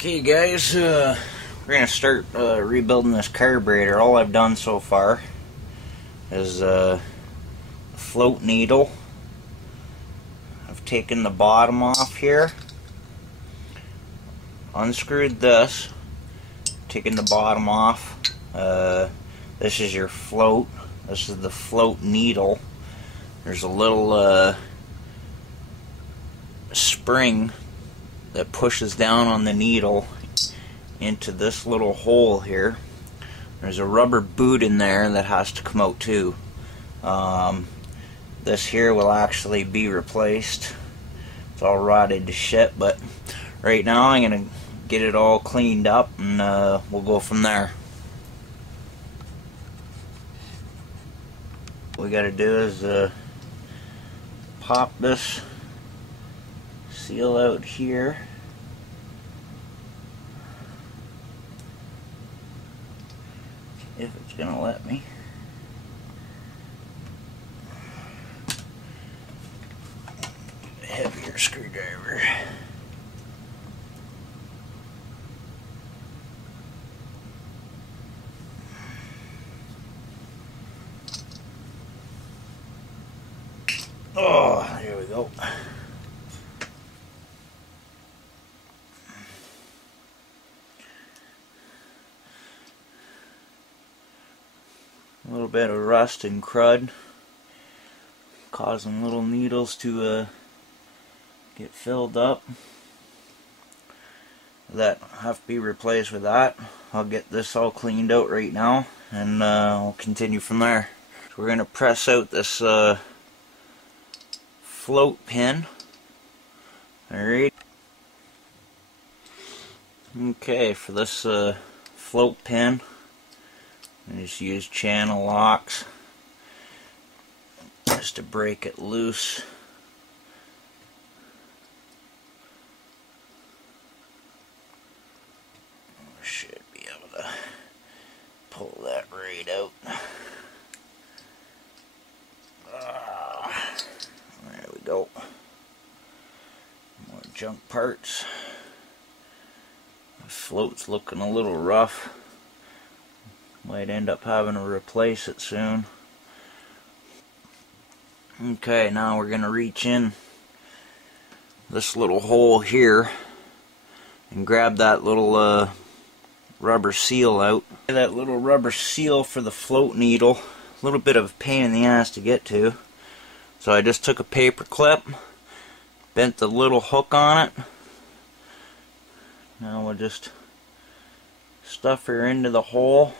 Okay guys, we're going to start rebuilding this carburetor. All I've done so far is a float needle. I've taken the bottom off here, unscrewed this, taken the bottom off. This is your float. This is the float needle. There's a little spring that pushes down on the needle into this little hole here. There's a rubber boot in there that has to come out too. This here will actually be replaced. It's all rotted to shit, but right now I'm gonna get it all cleaned up and we'll go from there. What we gotta do is pop this seal out here. If it's gonna let me. Heavier screwdriver. Oh, there we go. A little bit of rust and crud causing little needles to get filled up that have to be replaced with that. I'll get this all cleaned out right now and we'll continue from there. So we're going to press out this float pin. Alright. Okay, for this float pin, I just use channel locks just to break it loose. Should be able to pull that right out. There we go. More junk parts. The float's looking a little rough. Might end up having to replace it soon. Okay, now we're going to reach in this little hole here and grab that little rubber seal out. That little rubber seal for the float needle, a little bit of a pain in the ass to get to. So I just took a paper clip, bent the little hook on it. Now we'll just stuff her into the hole.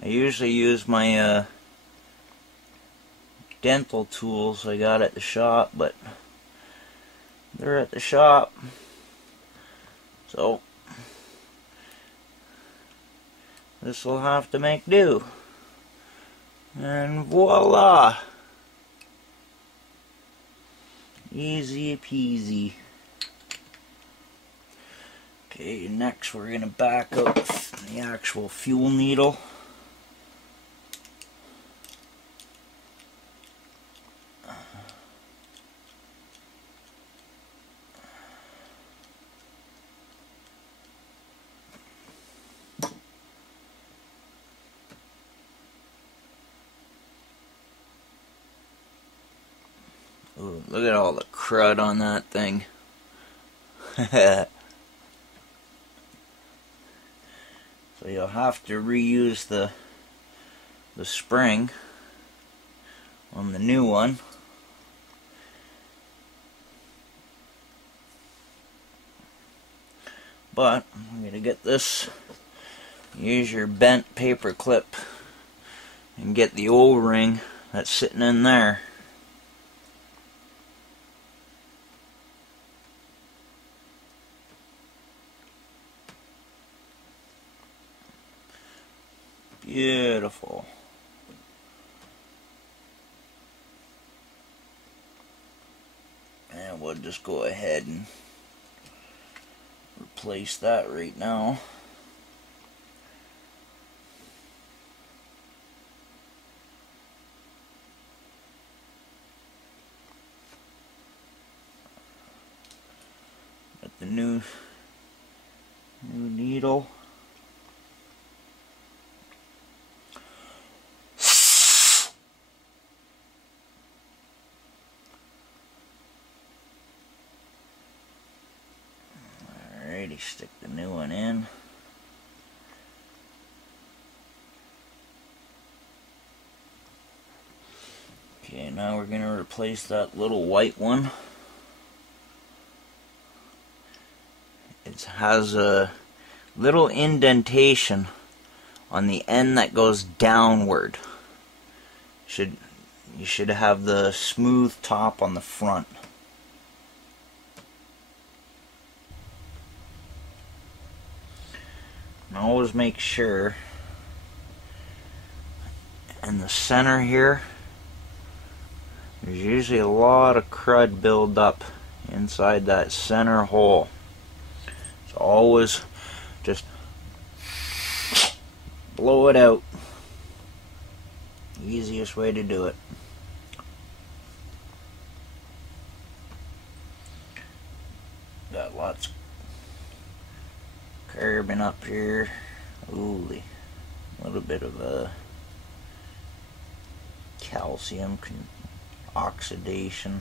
I usually use my dental tools I got at the shop, but they're at the shop, so this will have to make do. And voila! Easy peasy. Okay, next we're going to back up the actual fuel needle. Ooh, look at all the crud on that thing. So you'll have to reuse the spring on the new one. But I'm going to get this, use your bent paper clip and get the O-ring that's sitting in there. Beautiful. And we'll just go ahead and replace that right now. the new needle. Alrighty, stick the new one in. Okay, now we're going to replace that little white one. It has a little indentation on the end that goes downward. You should have the smooth top on the front. And always make sure in the center here, there's usually a lot of crud build up inside that center hole. So always just blow it out. Easiest way to do it. Got lots of carbon up here. Ooh, a little bit of calcium oxidation.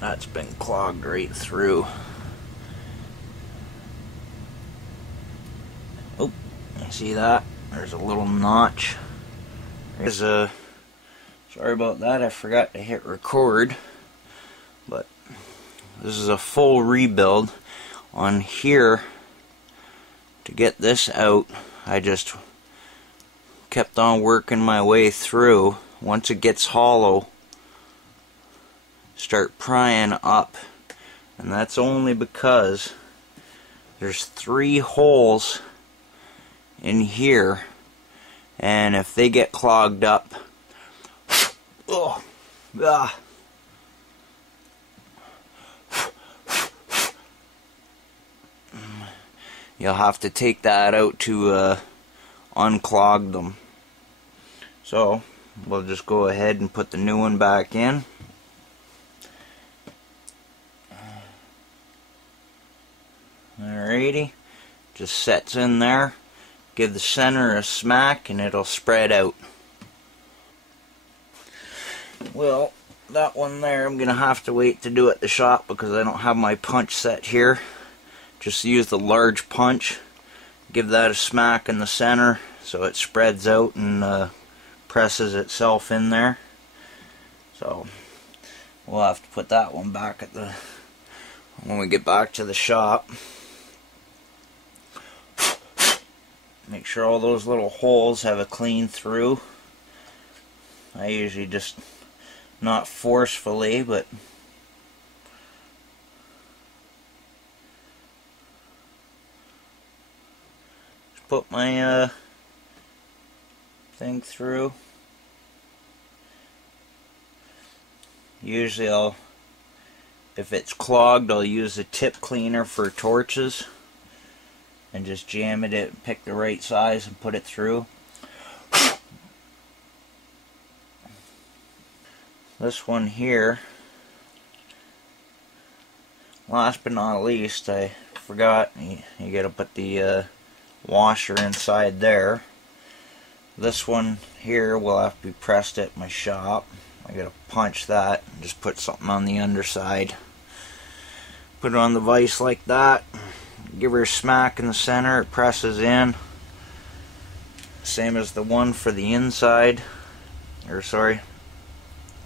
That's been clogged right through. Oh, you see that? There's a little notch. There's a... Sorry about that, I forgot to hit record. But this is a full rebuild. On here, to get this out, I just kept on working my way through. Once it gets hollow, start prying up, and that's only because there's 3 holes in here, and if they get clogged up, you'll have to take that out to unclog them. So we'll just go ahead and put the new one back in. Alrighty, just sets in there. Give the center a smack and it'll spread out. Well, that one there I'm gonna have to wait to do at the shop because I don't have my punch set here. Just use the large punch. Give that a smack in the center so it spreads out and presses itself in there. So we'll have to put that one back at the when we get back to the shop. Make sure all those little holes have a clean through. I usually just, not forcefully, but just put my thing through. Usually if it's clogged, I'll use a tip cleaner for torches and just jam it, pick the right size and put it through. This one here, last but not least, I forgot, you gotta put the washer inside there. This one here will have to be pressed at my shop. I gotta punch that and just put something on the underside. Put it on the vise like that. Give her a smack in the center, it presses in. Same as the one for the inside, or sorry,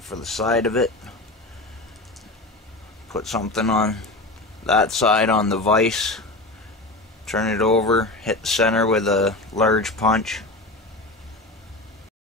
for the side of it. Put something on that side on the vise, turn it over, hit the center with a large punch.